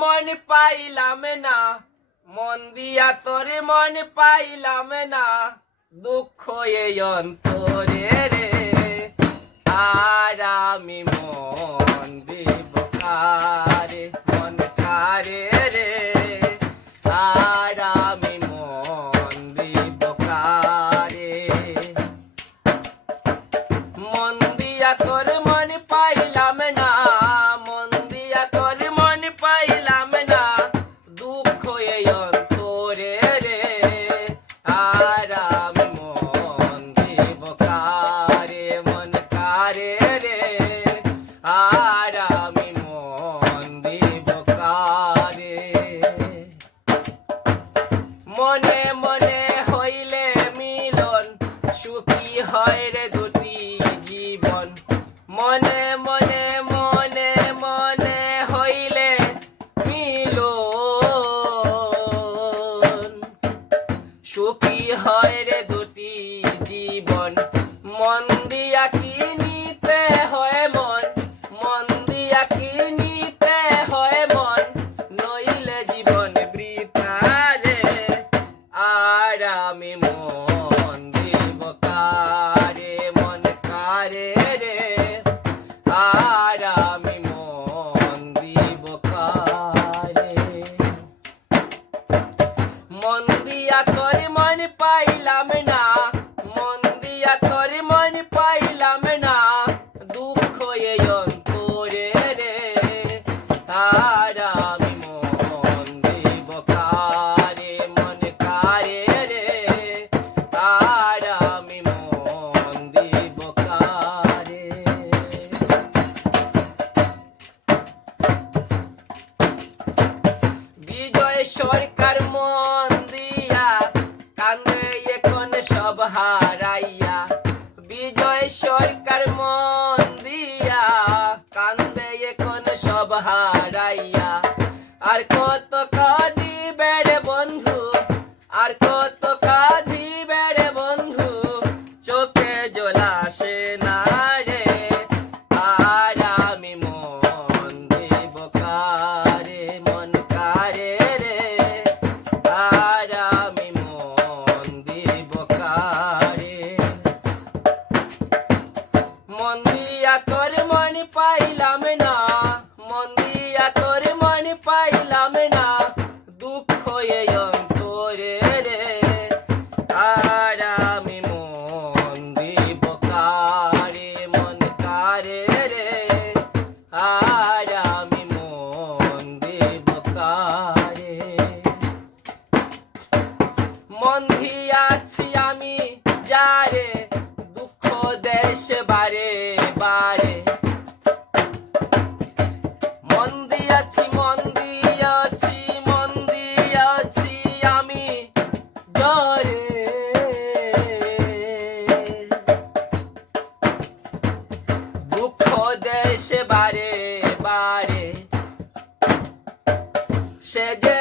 মন পাইলাম না, মন দিয়া তোরে মন পাইলাম না, দুঃখ এই অন্তরে রে। আর আমি মন দিব কারে, মন কারে রে। আর আমি মন দিব কারে, মন দিয়া তোর মন পাইলাম না, মন দিয়া তোর মন পাইলাম না, দুঃখ এই অন্তরে রে। আর আমি মন দিব কারে, মন কারে রে। আর আমি মন দিব কারে, মনে মনে হইলে মিলন, সুখী হয় রে দুটি জীবন। মনে মনে মনে মনে হইলে মিলন, সুখী হয় রে দুটি জীবন। মন দিয়া কি নিতে হয় মন, মন দিয়া কি নিতে হয় মন, নইলে জীবন বৃথা রে। আর আমি মন দিব কারে, মন কারে রে। আর আমি মন দিব কারে, মন দিয়া তোর মন পাইলাম না, মন দিয়া তোর মন পাইলাম না, দুঃখ এই অন্তরে রে। আর আমি মন দিব কারে, মন কারে রে। আর আমি মন দিব কারে, বিজয় সরকার মন দিয়া কান্দে এখন সব হারাইয়া। বিজয় সরকার মন দিয়া কান্দে এখন সব হারাইয়া। আর কত কাঁদিবে রে বন্ধু, আর কত কাঁদিবে রে বন্ধু, চোখে জল আসে না রে। আর আমি মন দিব কারে, মন কারে রে। আর আমি মন দিব কারে, মন দিয়া তোর মন পাইলাম না, মন দিয়া তোর মন পাইলাম না, দুঃখ এই অন্তরে রে। আর আমি মন দিব কারে, মন কারে রে। আর আমি মন দিব কারে, মন দিয়াছি আমি যারে, দুঃখ দেশ বারে বারে। মন দিয়াছি, মন দিয়াছি, মন দিয়াছি আমি যারে, দুঃখ দেশ বারে বারে। সে যে